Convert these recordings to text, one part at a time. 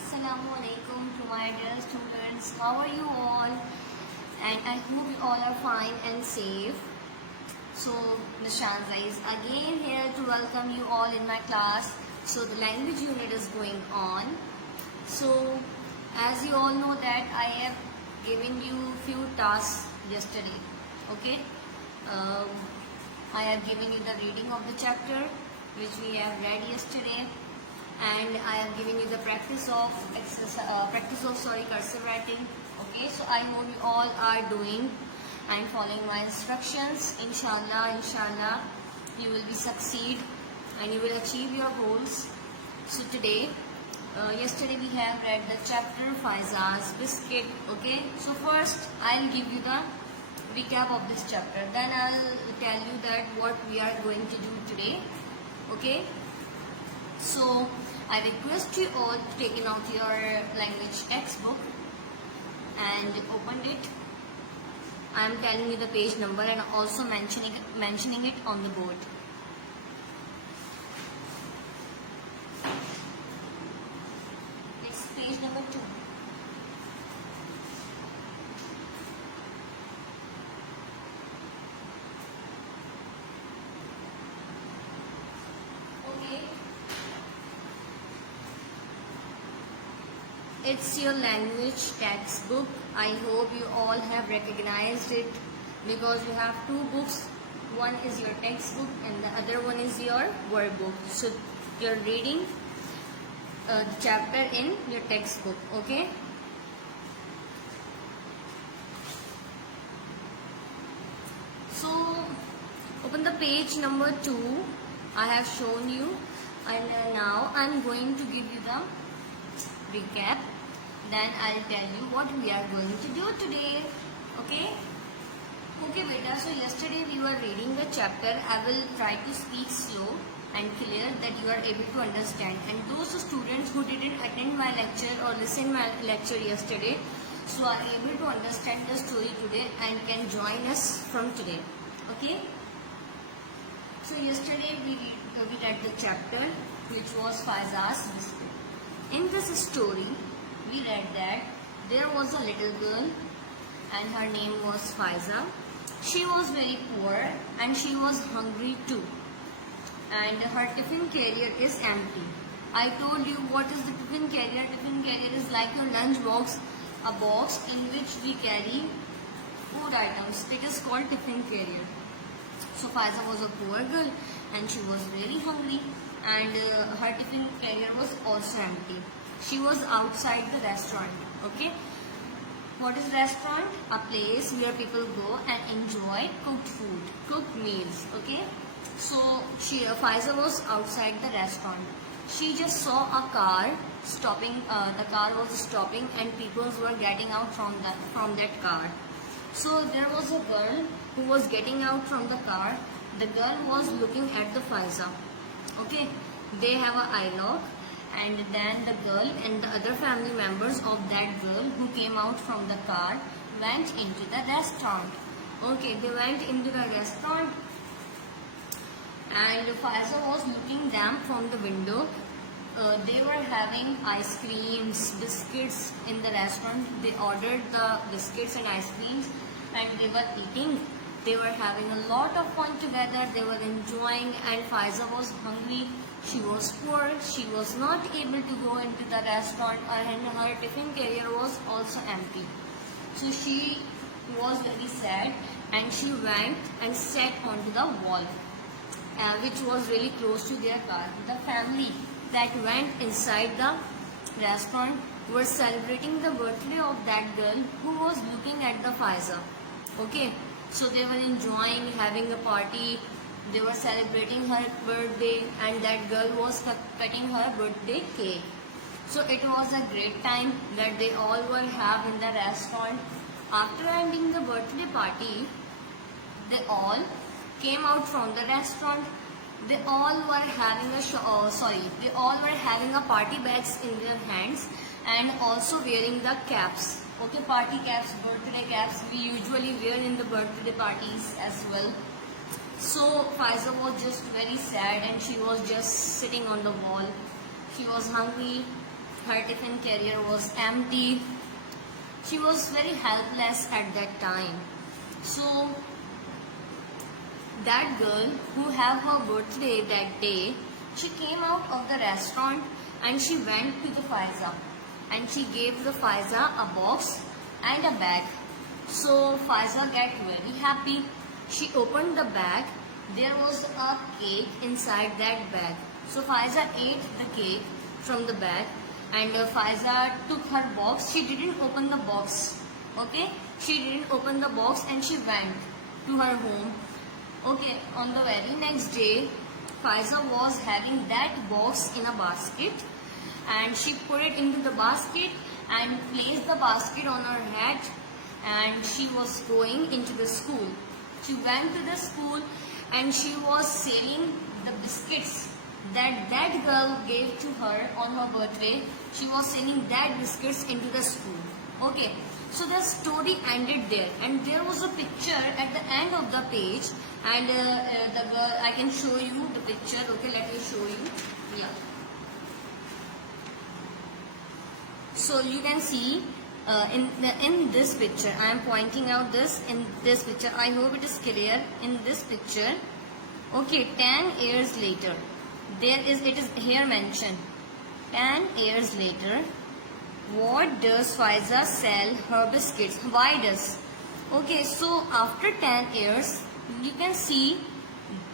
Assalamu alaikum to my dear students. How are you all? And I hope you all are fine and safe. So, Ms. Shanza is again here to welcome you all in my class. So, the language unit is going on. So, as you all know that I have given you few tasks yesterday. Okay? I have given you the reading of the chapter which we have read yesterday, and I have given you the practice of cursive writing. Okay, so I hope you all are doing and following my instructions. Inshallah, you will be succeed and you will achieve your goals. So today, yesterday we have read the chapter Faiza's Biscuit. Okay, so first I'll give you the recap of this chapter. Then I'll tell you that what we are going to do today. Okay, so I request you all to take out your language textbook and open it. I am telling you the page number and also mentioning it on the board. It's page number 2. It's your language textbook. I hope you all have recognized it because you have two books. One is your textbook and the other one is your workbook. So you're reading the chapter in your textbook. Okay. So open the page number 2. I have shown you, and now I'm going to give you the recap. Then I'll tell you what we are going to do today. Okay beta, so yesterday we were reading the chapter. I will try to speak slow and clear that you are able to understand, and those students who didn't attend my lecture or listen my lecture yesterday, so are able to understand the story today and can join us from today. Okay, so yesterday we read the chapter which was Faiza's Biscuit. In this story, we read that there was a little girl and her name was Faiza. She was very poor and she was hungry too. And her tiffin carrier is empty. I told you what is the tiffin carrier. Tiffin carrier is like your lunch box, a box in which we carry food items. It is called tiffin carrier. So Faiza was a poor girl and she was very hungry, and her tiffin carrier was also empty. She was outside the restaurant. Okay, what is restaurant? A place where people go and enjoy cooked food, cooked meals. Okay, so Faiza was outside the restaurant. She just saw a car stopping. The car was stopping and people were getting out from that car. So there was a girl who was getting out from the car. The girl was looking at the Faiza. Okay, they have a dialogue, and then the girl and the other family members of that girl who came out from the car went into the restaurant. Okay, they went into the restaurant and Faiza was looking them from the window. They were having ice creams, biscuits in the restaurant. They ordered the biscuits and ice creams and they were eating. They were having a lot of fun together. They were enjoying, and Faiza was hungry. She was poor. She was not able to go into the restaurant, and her tiffin carrier was also empty. So she was very sad and she went and sat onto the wall, which was really close to their car. The family that went inside the restaurant were celebrating the birthday of that girl who was looking at the Faiza. Okay, so they were enjoying, having a party. They were celebrating her birthday and that girl was cutting her birthday cake. So it was a great time that they all were having in the restaurant. After ending the birthday party, they all came out from the restaurant. They all were having a party bags in their hands and also wearing the caps. Okay, party caps, birthday caps we usually wear in the birthday parties as well. So Faiza was just very sad and she was just sitting on the wall. She was hungry her tiffin carrier was empty. She was very helpless at that time. So that girl who had her birthday that day, she came out of the restaurant and she went to the Faiza, and she gave the Faiza a box and a bag. So Faiza got very happy. She opened the bag. There was a cake inside that bag. So Faiza ate the cake from the bag, and Faiza took her box. She didn't open the box. Okay, she didn't open the box and she went to her home. Okay, on the very next day, Faiza was having that box in a basket, and she put it into the basket and placed the basket on her head, and she was going into the school. She went to the school and she was selling the biscuits that girl gave to her on her birthday. She was selling that biscuits into the school. Okay, so the story ended there, and there was a picture at the end of the page, and the girl, I can show you the picture. Okay, let me show you. Yeah. So you can see in this picture, I am pointing out this in this picture. I hope it is clear. In this picture, okay, 10 years later, it is here mentioned. 10 years later, what does Faiza sell her biscuits? Why does? Okay, so after 10 years, you can see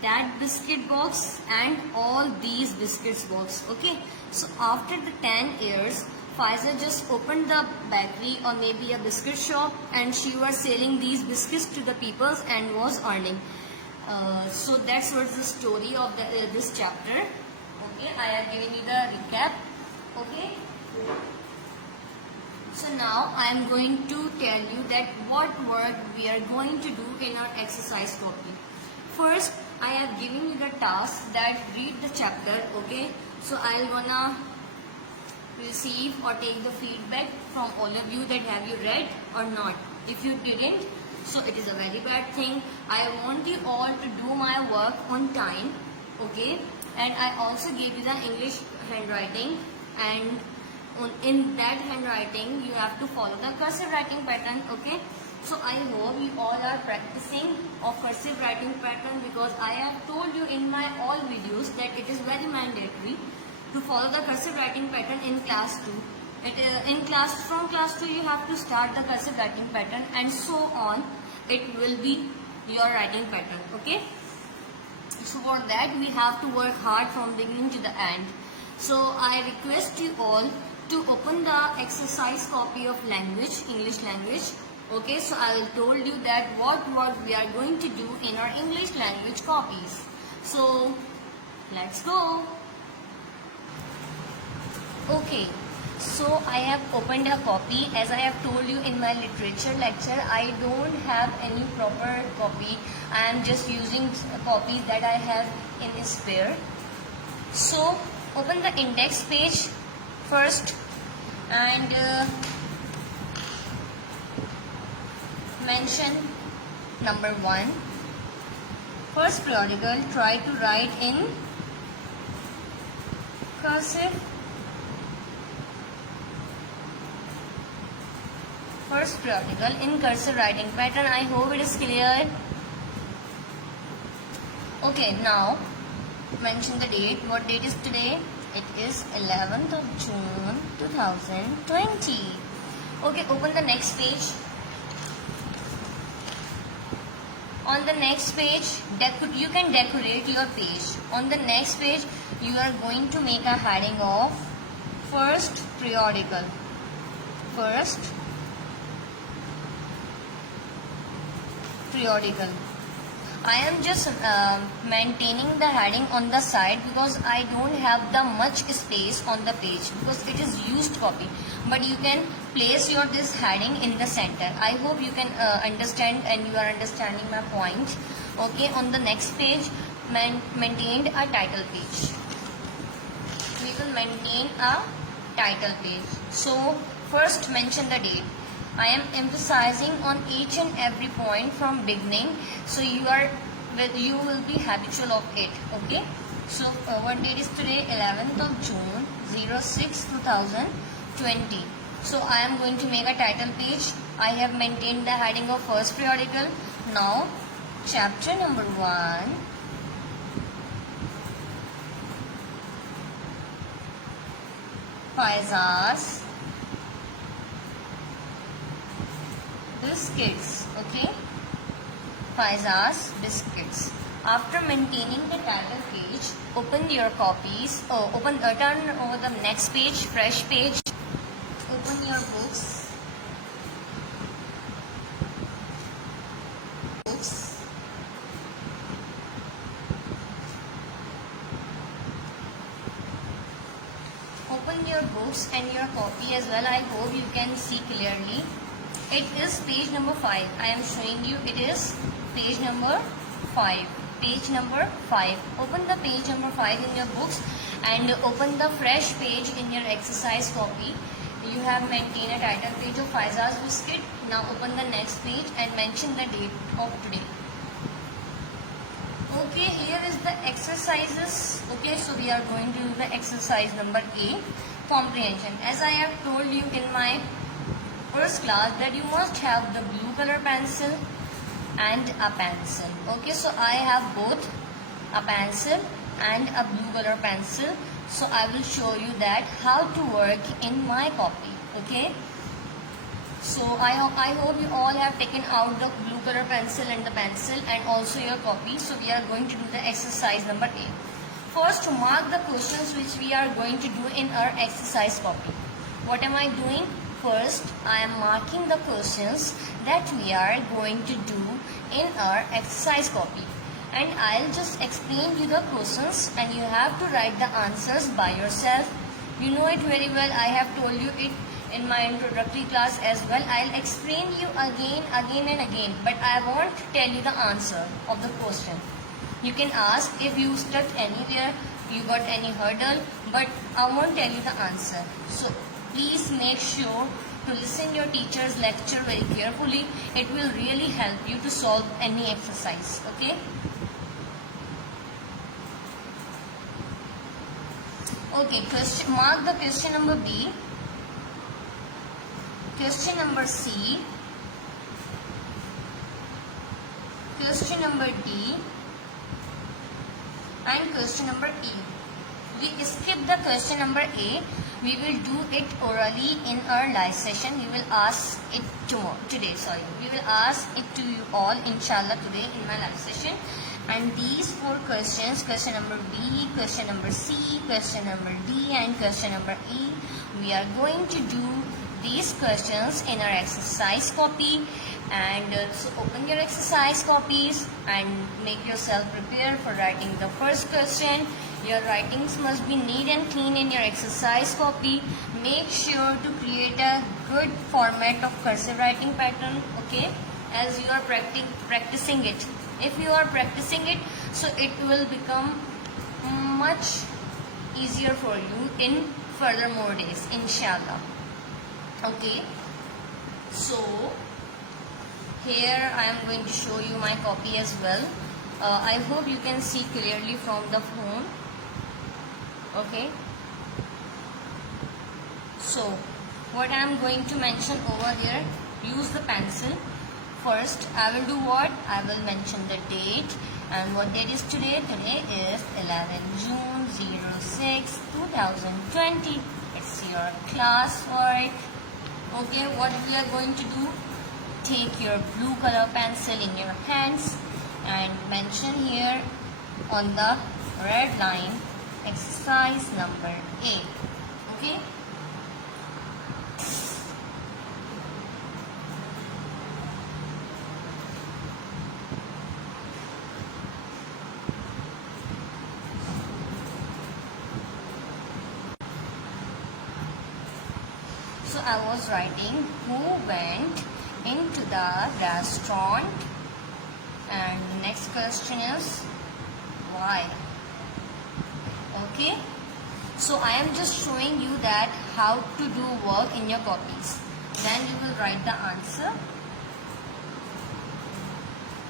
that biscuit box and all these biscuits box. Okay, so after the 10 years, Faiza just opened the bakery or maybe a biscuit shop, and she was selling these biscuits to the people and was earning. So that's what's the story of this chapter. Okay, I have given you the recap. Okay. So now I am going to tell you that what work we are going to do in our exercise copy. First, I have given you the task that read the chapter. Okay, so I'll gonna receive or take the feedback from all of you that have you read or not. If you didn't, so it is a very bad thing. I want you all to do my work on time. Okay, and I also gave you the English handwriting, and in that handwriting you have to follow the cursive writing pattern. Okay, so I hope you all are practicing of cursive writing pattern, because I have told you in my all videos that it is very mandatory to follow the cursive writing pattern in class 2. From class 2 you have to start the cursive writing pattern, and so on it will be your writing pattern. Okay, so for that we have to work hard from beginning to the end. So I request you all to open the exercise copy of language, English language. Okay, so I told you that what work we are going to do in our English language copies. So let's go. Okay, so I have opened a copy. As I have told you in my literature lecture, I don't have any proper copy. I am just using copies that I have in a spare. So open the index page first, and mention number 1. First periodical, try to write in cursive. First periodical in cursive writing pattern. I hope it is clear. Okay, now mention the date. What date is today? It is 11th of June 2020. Okay, open the next page. On the next page, you can decorate your page. On the next page, you are going to make a heading of first periodical. First periodical. I am just maintaining the heading on the side because I don't have the much space on the page, because it is used copy. But you can place your this heading in the center. I hope you can understand, and you are understanding my point. Okay, on the next page, maintained a title page. We will maintain a title page. So first mention the date. I am emphasizing on each and every point from beginning, so you will be habitual of it. Okay, So what date is today? 11th of June 06 2020. So I am going to make a title page. I have maintained the heading of first periodical. Now chapter number 1. Pizzas, biscuits. Okay, pizzas, biscuits. After maintaining the title page, open your copies. Turn over the next page, fresh page. Open your books. Open your books and your copy as well. I hope you can see clearly. It is page number 5. I am showing you it is page number 5. Page number 5. Open the page number 5 in your books and open the fresh page in your exercise copy. You have maintained a title page of Pizzas biscuit. Now open the next page and mention the date of today. Okay, here is the exercises. Okay, so we are going to do the exercise number A, comprehension. As I have told you in my first class that you must have the blue color pencil and a pencil. Okay, so I have both a pencil and a blue color pencil. So I will show you that how to work in my copy. Okay. So I hope you all have taken out the blue color pencil and the pencil and also your copy. So we are going to do the exercise number A. First, to mark the questions which we are going to do in our exercise copy. What am I doing? First, I am marking the questions that we are going to do in our exercise copy. And I'll just explain you the questions and you have to write the answers by yourself. You know it very well. I have told you it in my introductory class as well. I'll explain you again and again, but I won't tell you the answer of the question. You can ask if you stuck anywhere, you got any hurdle, but I won't tell you the answer. So please make sure to listen your teacher's lecture very carefully. It will really help you to solve any exercise. Okay. Okay, mark the question number B. Question number C, question number D, and question number E. We skip the question number A. We will do it orally in our live session. We will ask it today. We will ask it to you all, inshallah, today in my live session. And these 4 questions, question number B, question number C, question number D, and question number E, we are going to do these questions in our exercise copy. And so open your exercise copies and make yourself prepared for writing the first question. Your writings must be neat and clean in your exercise copy. Make sure to create a good format of cursive writing pattern, okay, as you are practicing it. If you are practicing it, so it will become much easier for you in further more days, inshallah. Okay, so here I am going to show you my copy as well. I hope you can see clearly from the phone. Okay, so what I am going to mention over here, use the pencil. First, I will do what? I will mention the date. And what date is today? Today is 11 June 06 2020. It's your classwork. Okay, what we are going to do? Take your blue color pencil in your hands and mention here on the red line exercise number A. Okay. So I was writing who went into the restaurant, and the next question is why. Okay, so I am just showing you that how to do work in your copies. Then you will write the answer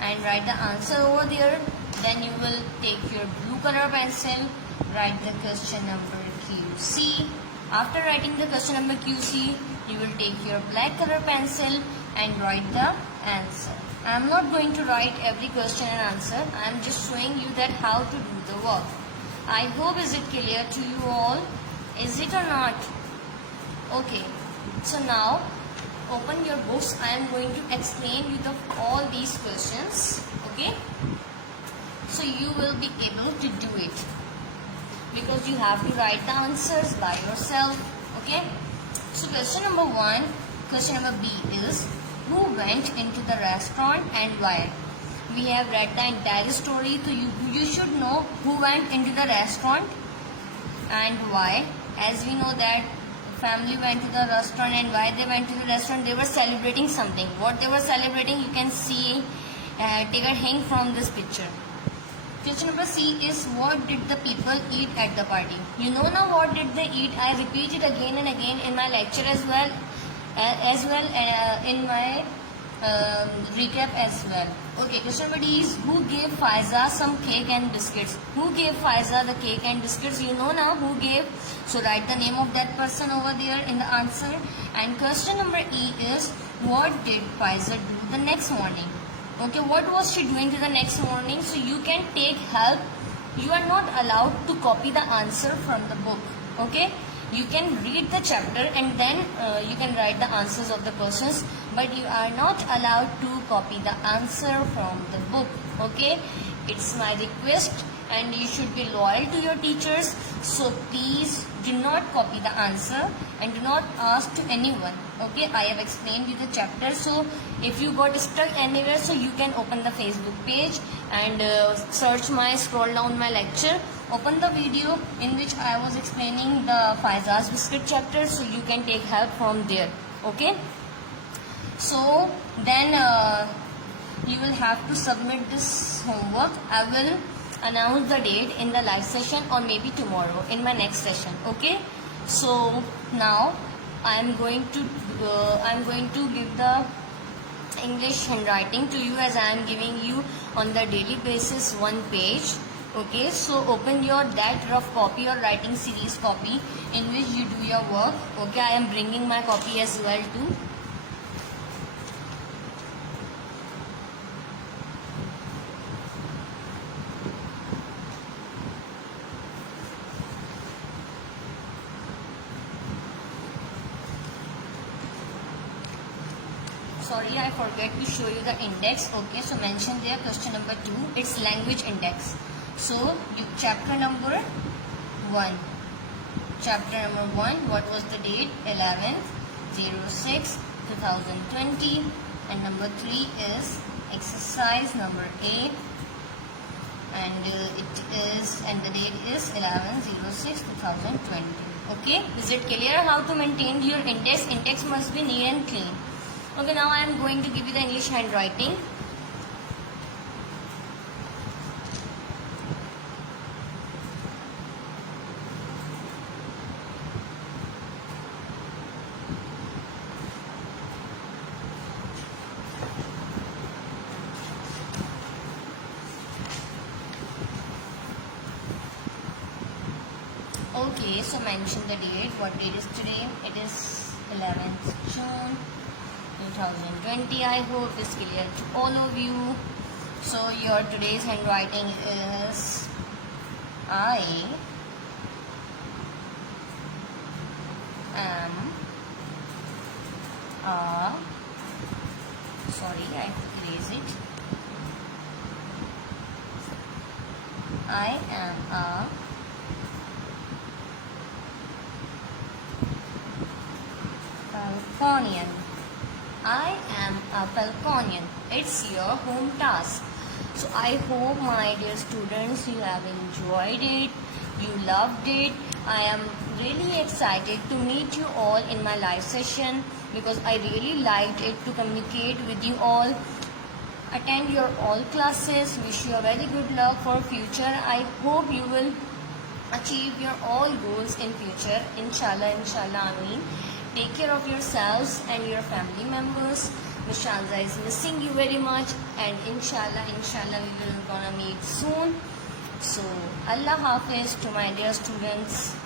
and write the answer over there. Then you will take your blue color pencil, write the question number QC. After writing the question number QC, you will take your black color pencil and write the answer. I am not going to write every question and answer. I am just showing you that how to do the work. I hope is it clear to you all? Is it or not? Okay. So now open your books. I am going to explain you all these questions. Okay. So you will be able to do it because you have to write the answers by yourself. Okay. So question number 1, question number B is, who went into the restaurant and why? We have read the entire story, so you should know who went into the restaurant and why. As we know that family went to the restaurant, and why they went to the restaurant, they were celebrating something. What they were celebrating, you can see, take a hint from this picture. Question number C is, what did the people eat at the party? You know now what did they eat. I repeat it again and again in my lecture as well in my recap as well. Okay, question number D is, who gave Faiza some cake and biscuits? Who gave Faiza the cake and biscuits? You know now who gave. So write the name of that person over there in the answer. And question number E is, what did Faiza do the next morning? Okay, what was she doing to the next morning? So you can take help. You are not allowed to copy the answer from the book. Okay, you can read the chapter and then you can write the answers of the questions, but you are not allowed to copy the answer from the book. Okay, it's my request, and you should be loyal to your teachers. So please do not copy the answer and do not ask to anyone. Okay, I have explained you the chapter, so if you got stuck anywhere, so you can open the Facebook page and search scroll down my lecture, open the video in which I was explaining the Faiza's biscuit chapter, so you can take help from there. Okay, so then you will have to submit this homework. I will announce the date in the live session or maybe tomorrow in my next session. Okay, so now I am going to give the English handwriting to you, as I am giving you on the daily basis 1 page. Okay, so open your that rough copy or writing series copy in which you do your work. Okay, I am bringing my copy as well too. Sorry, I forget to show you the index. Okay, so mention there question number 2, it's language index. So chapter number 1. Chapter number 1, what was the date? 11/06/2020. And number 3 is exercise number 8. And the date is 11/06/2020. Okay, is it clear how to maintain your index? Index must be neat and clean. Okay, now I am going to give you the English handwriting. Okay, so mention the date. What date is today? It is 11th June 2020. I hope it's clear to all of you. So your today's handwriting is I am a, sorry, I have to erase it. I am a Falconian. I am a Falconian. It's your home task. So I hope, my dear students, you have enjoyed it, you loved it. I am really excited to meet you all in my live session because I really liked it to communicate with you all. Attend your all classes. Wish you a very good luck for future. I hope you will achieve your all goals in future. Inshallah, inshallah, ameen. Take care of yourselves and your family members. Miss Shanza is missing you very much, and inshallah we will gonna meet soon. So Allah Hafiz to my dear students.